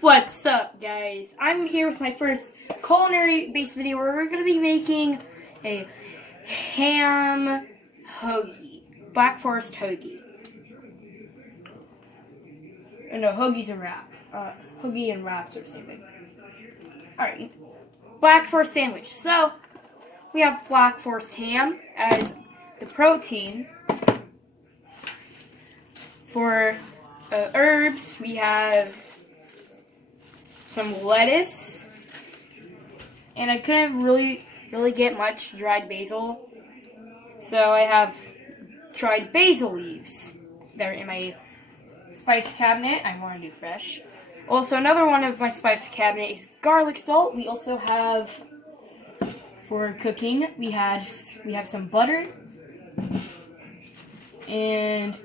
What's up, guys? I'm here with my first culinary-based video where we're going to be making a ham hoagie. Black Forest hoagie. No, hoagie's a wrap. Hoagie and wraps are the same thing. Alright. Black Forest sandwich. So, we have Black Forest ham as the protein. For herbs, we have some lettuce, and I couldn't really get much dried basil, so I have dried basil leaves that are in my spice cabinet. I want to do fresh. Also, another one of my spice cabinet is garlic salt. We also have, for cooking, we have some butter, and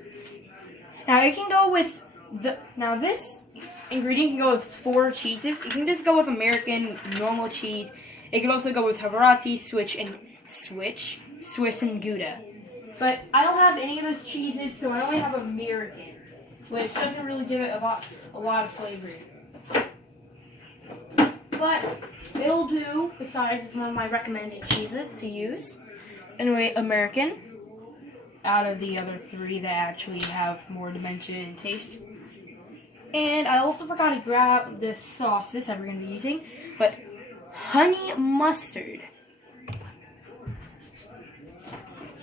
now it can go with this ingredient can go with 4 cheeses. You can just go with American normal cheese. It can also go with Havarti, Swiss, and Gouda. But I don't have any of those cheeses, so I only have American, which doesn't really give it a lot of flavor. But it'll do. Besides, it's one of my recommended cheeses to use. Anyway, American, out of the other 3 that actually have more dimension and taste. And I also forgot to grab the sauces that we're going to be using, but honey mustard.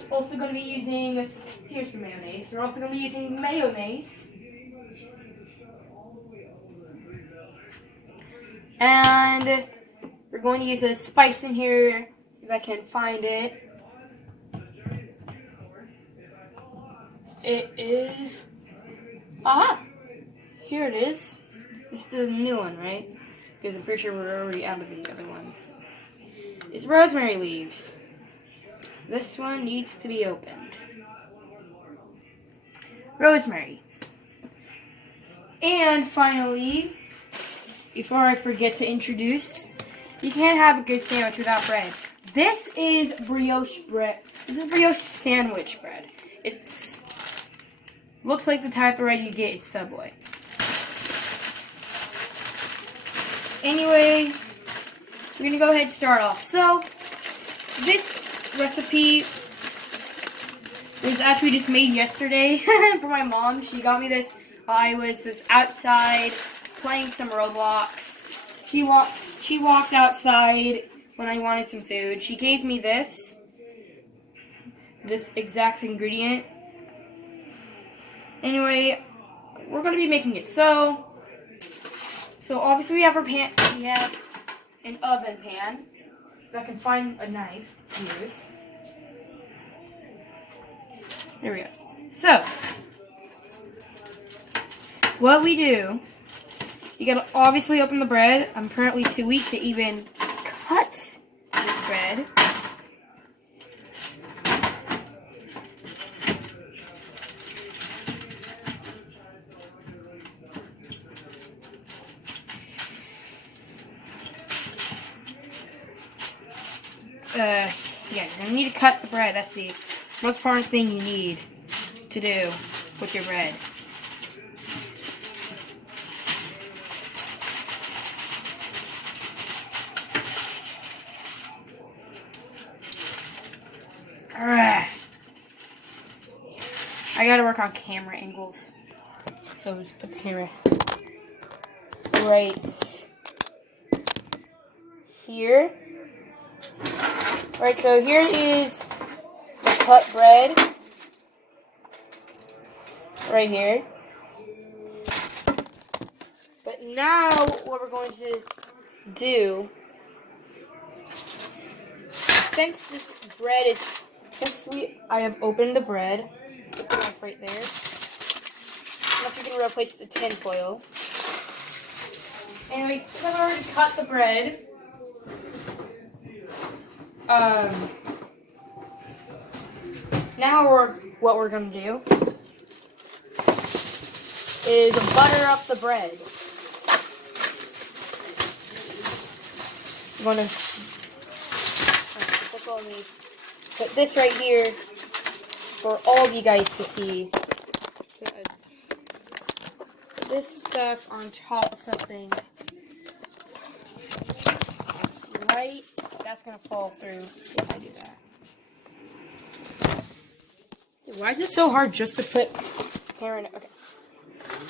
Also going to be using, here's the mayonnaise. We're also going to be using mayonnaise. And we're going to use a spice in here, if I can find it. It is, aha! Here it is. This is the new one, right? Because I'm pretty sure we're already out of the other one. It's rosemary leaves. This one needs to be opened. Rosemary. And finally, before I forget to introduce, you can't have a good sandwich without bread. This is brioche bread. This is brioche sandwich bread. It's looks like the type of bread you get at Subway. Anyway, we're going to go ahead and start off. So, this recipe was actually just made yesterday for my mom. She got me this while I was just outside playing some Roblox. She walked outside when I wanted some food. She gave me this exact ingredient. Anyway, we're going to be making it. So obviously we have our pan. We have an oven pan. If I can find a knife to use. There we go. So, what we do, you gotta obviously open the bread. I'm currently too weak to even cut this bread. Yeah, you're gonna need to cut the bread. That's the most important thing you need to do with your bread. Alright. I gotta work on camera angles. So just put the camera right here. Alright, so here is the cut bread. Right here. But now what we're going to do, I have opened the bread, put the knife right there. Now we're going to replace the tin foil. Anyway, since I've already cut the bread, now what we're gonna do is butter up the bread. I'm gonna put this right here for all of you guys to see. this stuff on top of something. Right, that's gonna fall through if I do that. Dude, why is it so hard just to put hair in it? Okay.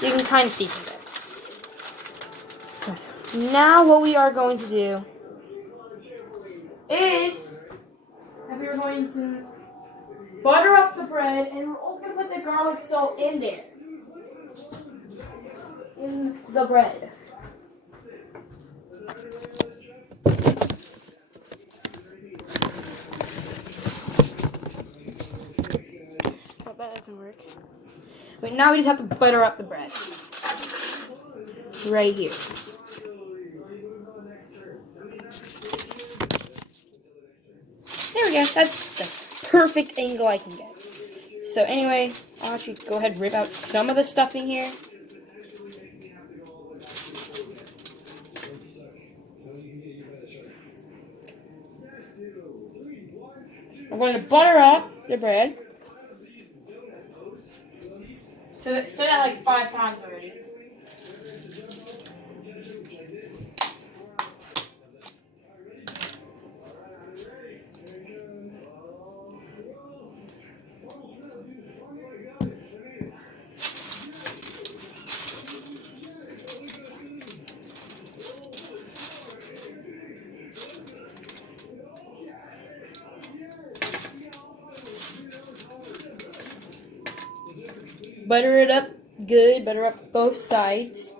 You can kind of see from there. Okay, so now what we are going to do is we are going to butter up the bread, and we're also going to put the garlic salt in there. In the bread. Oh, that doesn't work. Wait, now we just have to butter up the bread. Right here. There we go. That's the perfect angle I can get. So anyway, I'll actually go ahead and rip out some of the stuffing here. I'm going to butter up the bread. So said that like 5 times already. Butter it up good, butter up both sides.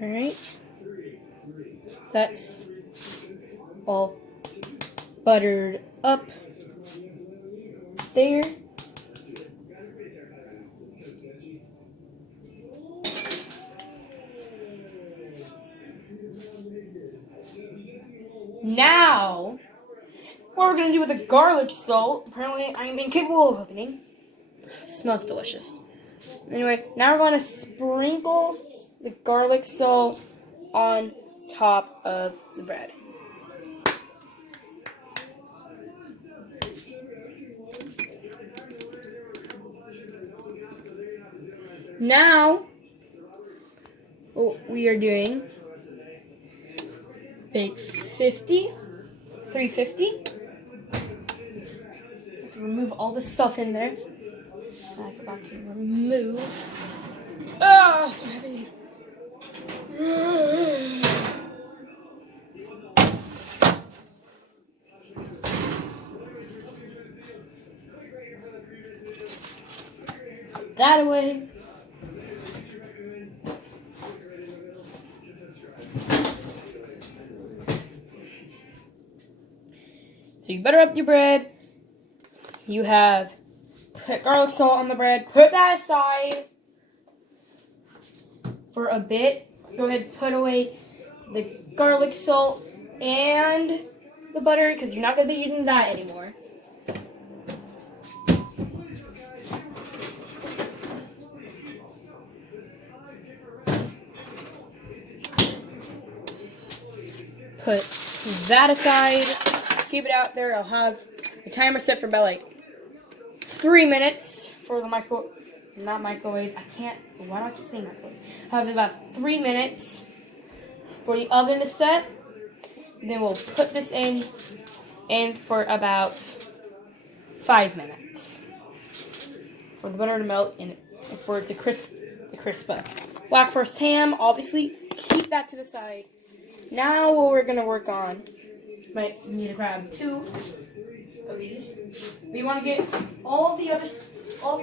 Alright, that's all buttered up there. Now, what we're going to do with the garlic salt, apparently I'm incapable of opening. Smells delicious. Anyway, now we're going to sprinkle the garlic salt on top of the bread. Now, what we are doing, bake 350. Remove all the stuff in there. I forgot to remove. Ah, so heavy. Put that away. So you butter up your bread. You have put garlic salt on the bread. Put that aside for a bit. Go ahead and put away the garlic salt and the butter because you're not going to be using that anymore. Put that aside. Keep it out there. I'll have the timer set for about like 3 minutes for the microwave. I can't, why do I keep saying microwave? I'll have about 3 minutes for the oven to set. And then we'll put this in for about 5 minutes for the butter to melt and for it to crisp Black Forest ham. Obviously, keep that to the side. Now what we're gonna work on, might need to grab 2 of these. We want to get all of your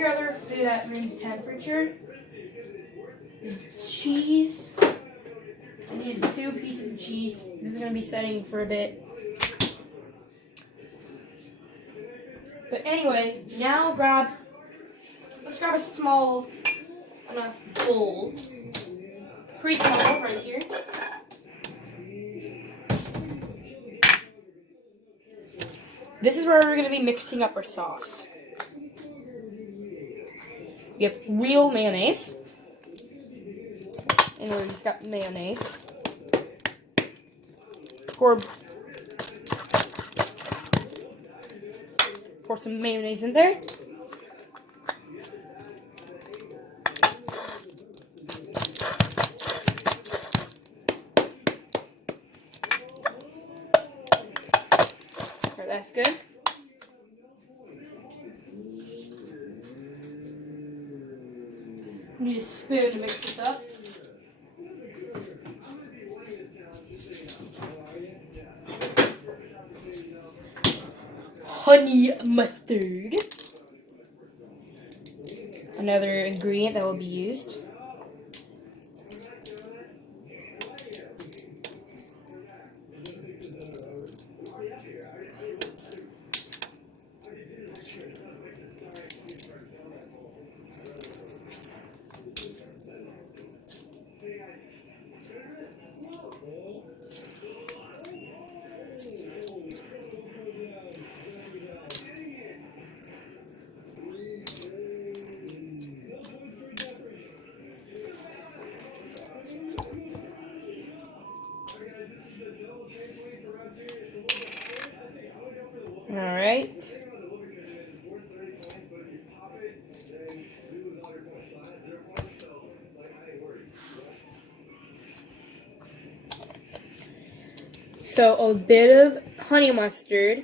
other food at room temperature. Cheese. I need 2 pieces of cheese. This is gonna be setting for a bit. But anyway, now let's grab a small enough bowl. Pretty small right here. This is where we're going to be mixing up our sauce. We have real mayonnaise. And we just got mayonnaise. Pour some mayonnaise in there. Alright, that's good. Need a spoon to mix this up. Honey mustard. Another ingredient that will be used. Alright. So a bit of honey mustard.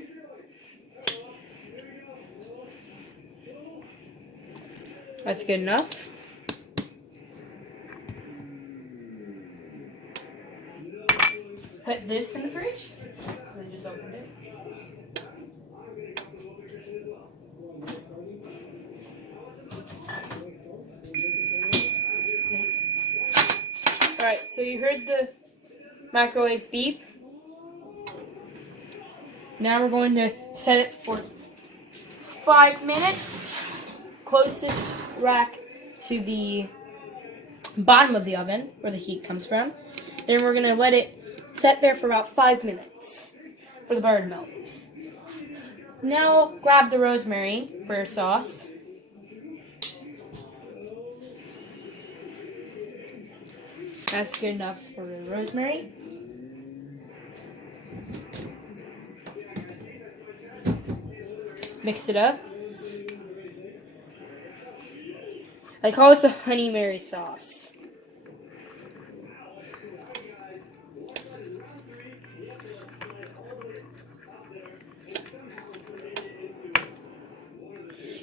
That's good enough. Put this in the fridge. I just opened it. Alright, so you heard the microwave beep. Now we're going to set it for 5 minutes. Closest rack to the bottom of the oven, where the heat comes from. Then we're going to let it set there for about 5 minutes for the butter to melt. Now grab the rosemary for your sauce. That's good enough for the rosemary. Mix it up. I call this a Honey Mary sauce.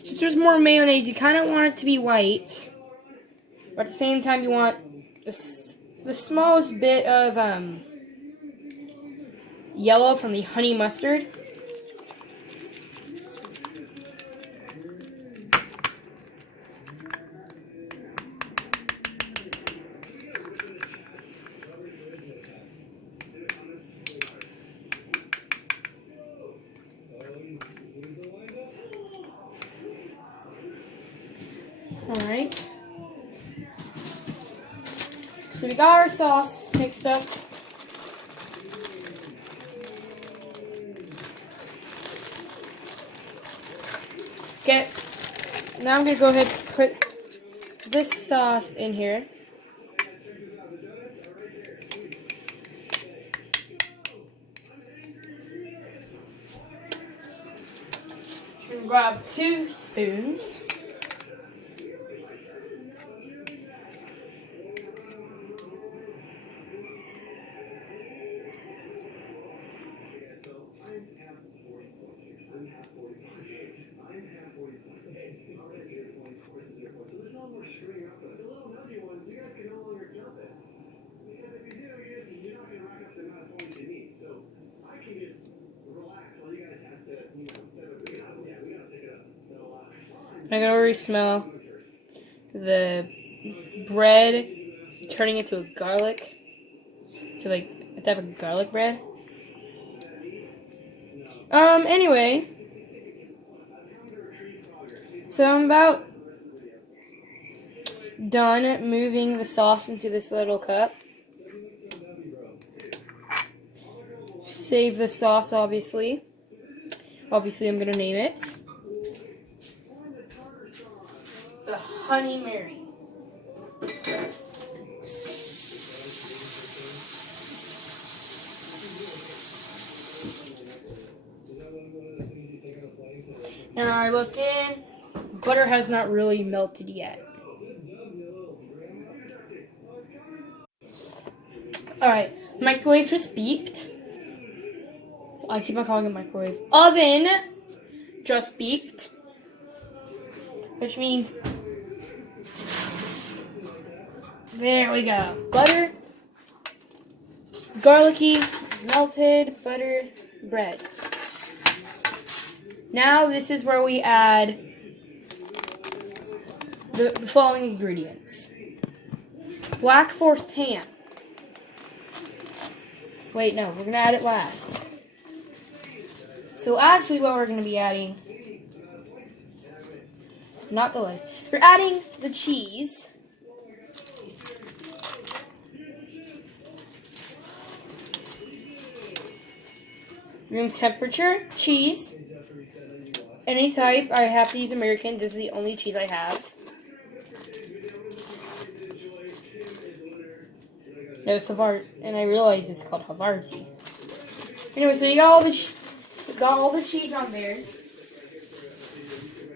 Since there's more mayonnaise, you kind of want it to be white, but at the same time you want the smallest bit of yellow from the honey mustard. Alright. So we got our sauce mixed up. Okay. Now I'm going to go ahead and put this sauce in here. I'm going to grab 2 spoons. I can already smell the bread turning into a garlic, to like a type of garlic bread. Anyway, so I'm about done moving the sauce into this little cup. Save the sauce, obviously. Obviously, I'm gonna name it the Honey Mary. Now I look in. Butter has not really melted yet. Alright, microwave just beeped. I keep on calling it microwave. Oven just beeped. Which means, there we go. Butter, garlicky, melted butter, bread. Now this is where we add the following ingredients. Black Forest ham. Wait, no, we're going to add it last. So actually what we're going to be adding, not the lettuce, we're adding the cheese. Room temperature, cheese. Any type, I have to use American, this is the only cheese I have. No, it's Havarti, and I realize it's called Havarti. Anyway, so you got all the cheese on there.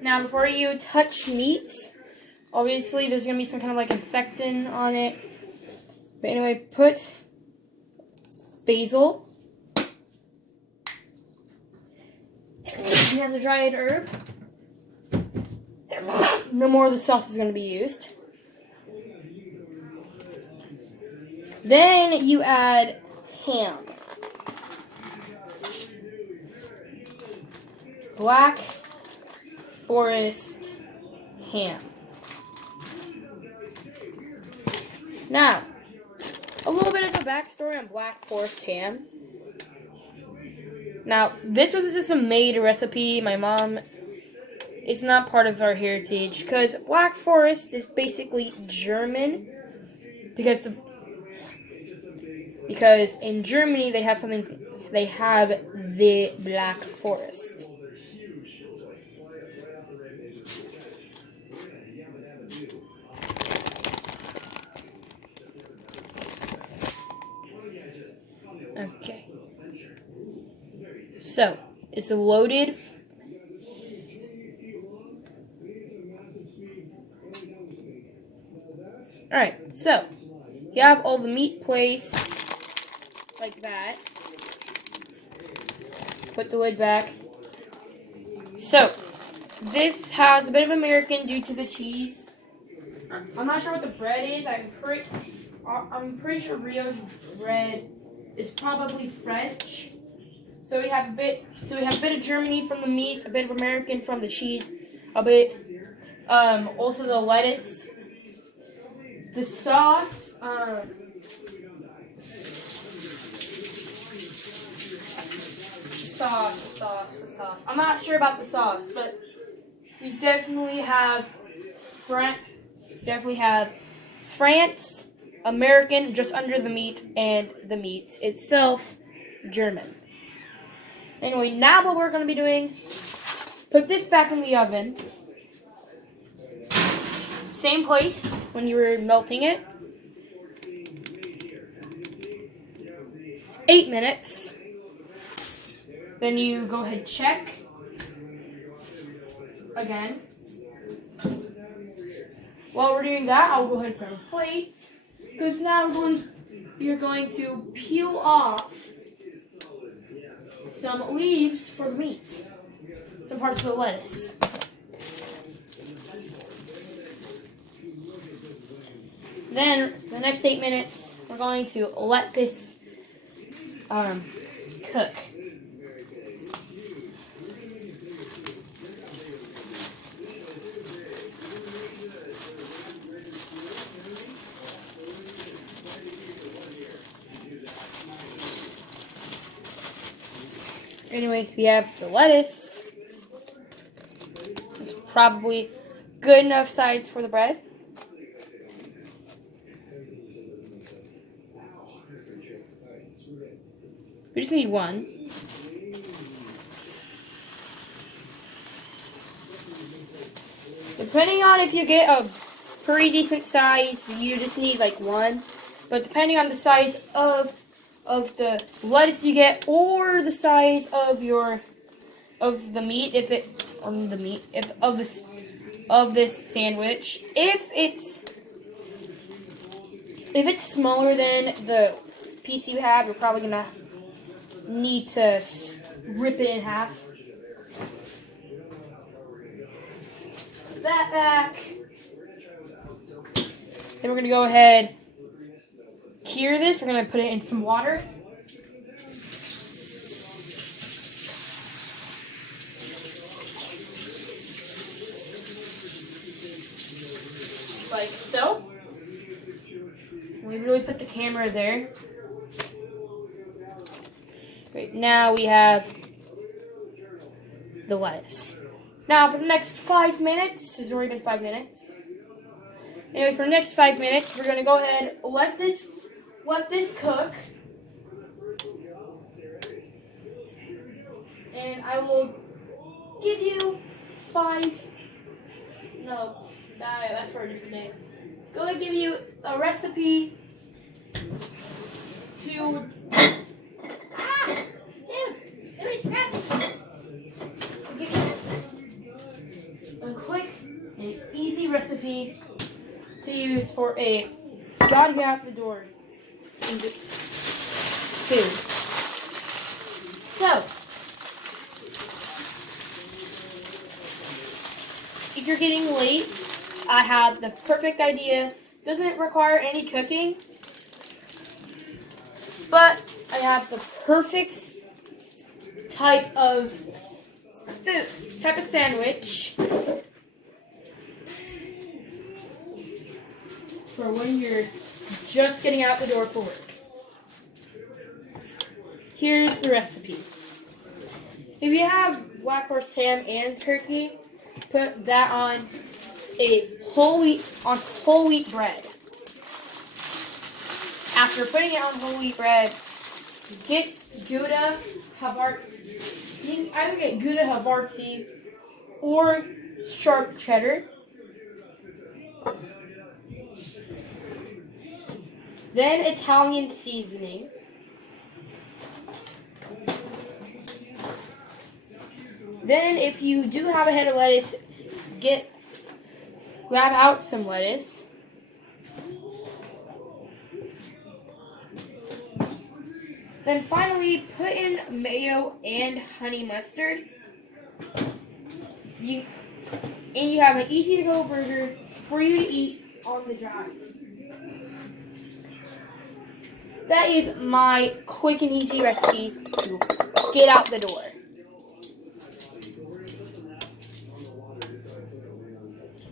Now, before you touch meat, obviously there's gonna be some kind of like infectant on it. But anyway, put basil. It has a dried herb. No more of the sauce is gonna be used. Then you add ham. Black Forest ham. Now, a little bit of a backstory on Black Forest ham. Now, this was just a made recipe. My mom, it's not part of our heritage because Black Forest is basically German because in Germany they have the Black Forest. Okay. So, it's loaded. Alright, so you have all the meat placed like that. Put the lid back. So, this has a bit of American due to the cheese. I'm not sure what the bread is. I'm pretty sure Rio's bread is probably French. So we have a bit of Germany from the meat, a bit of American from the cheese, a bit also the lettuce, the sauce. Sauce. I'm not sure about the sauce, but we definitely have France, American just under the meat, and the meat itself German. Anyway, now what we're going to be doing, put this back in the oven. Same place when you were melting it. 8 minutes. Then you go ahead and check. Again. While we're doing that, I'll go ahead and grab a plate. Because now you're going to peel off some leaves for the meat. Some parts of the lettuce. Then, the next 8 minutes, we're going to let this cook. Anyway, we have the lettuce. It's probably good enough size for the bread. We just need one. Depending on if you get a pretty decent size, you just need like one. But depending on the size of the lettuce you get, or the size of the meat, if of this sandwich, if it's smaller than the piece you have, you're probably gonna need to rip it in half. Put that back. Then we're gonna go ahead, cure this. We're gonna put it in some water. Like so. We really put the camera there. Right now we have the lettuce. Now for the next 5 minutes, this has already been 5 minutes. Anyway, for the next 5 minutes, we're gonna go ahead and let this cook. And I will give you that's for a different day. Go ahead and give you a recipe to let me scrap this. I'll give you a quick and easy recipe to use for a gotta get out the door food. So, if you're getting late, I have the perfect idea. Doesn't require any cooking, but I have the perfect type of sandwich for when you're just getting out the door for work. Here's the recipe. If you have black forest ham and turkey, put that on whole wheat bread. After putting it on whole wheat bread, get Gouda Havarti. You can either get Gouda Havarti or sharp cheddar. Then Italian seasoning. Then if you do have a head of lettuce, grab out some lettuce. Then finally put in mayo and honey mustard. You have an easy to go burger for you to eat on the drive. That is my quick and easy recipe to get out the door.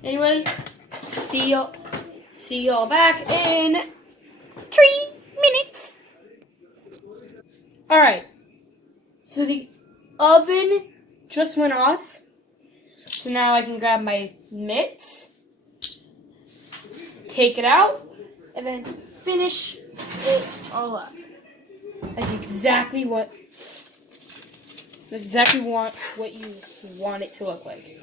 Anyway, see y'all back in 3 minutes. Alright, so the oven just went off. So now I can grab my mitts, take it out, and then finish it all up. That's exactly what you want it to look like.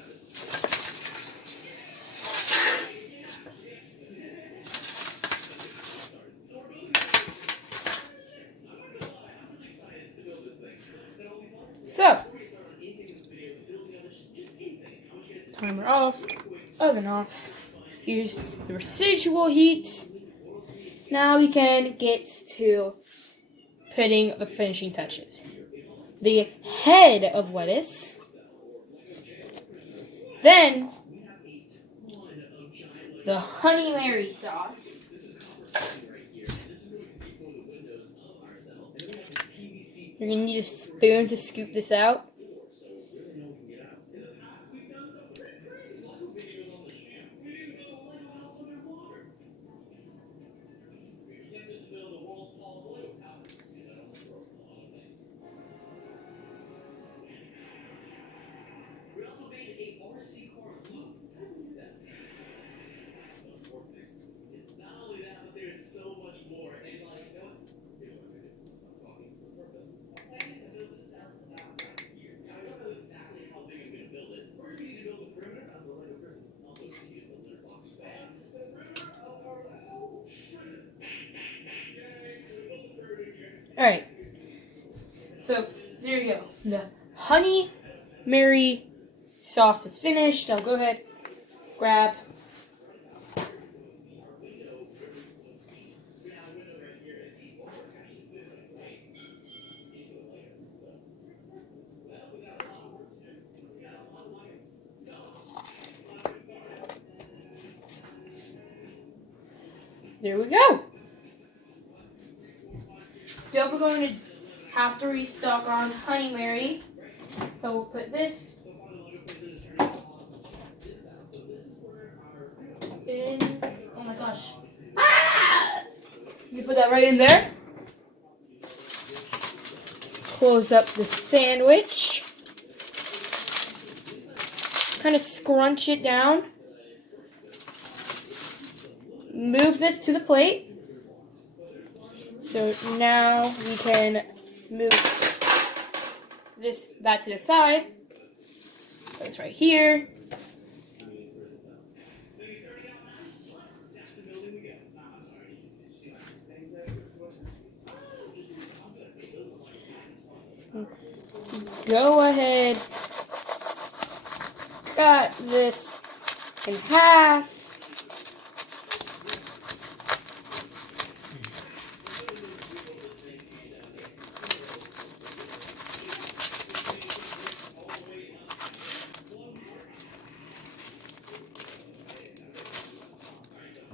So, timer off, oven off. Use the residual heat. Now we can get to putting the finishing touches. The head of lettuce. Then, the Honey Mary sauce. You're going to need a spoon to scoop this out. Alright. So, there you go. The Honey Mary sauce is finished. I'll go ahead, grab. There we go. Don't we're going to have to restock on Honey Mary. So we'll put this in. Oh my gosh. Ah! You put that right in there. Close up the sandwich. Kind of scrunch it down. Move this to the plate. So now we can move that to the side. So it's right here. Go ahead, cut this in half.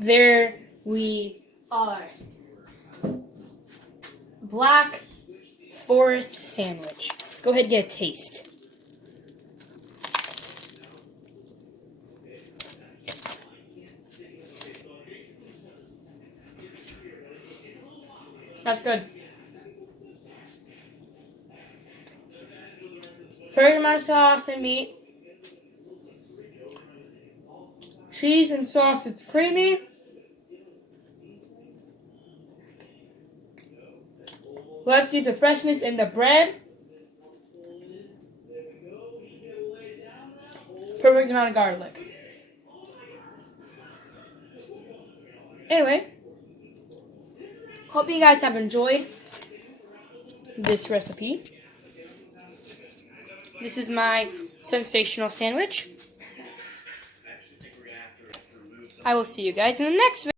There we are. Black Forest sandwich. Let's go ahead and get a taste. That's good. Perfect amount of sauce and meat. Cheese and sauce, it's creamy. Let's use the freshness in the bread. Perfect amount of garlic. Anyway, hope you guys have enjoyed this recipe. This is my sensational sandwich. I will see you guys in the next video.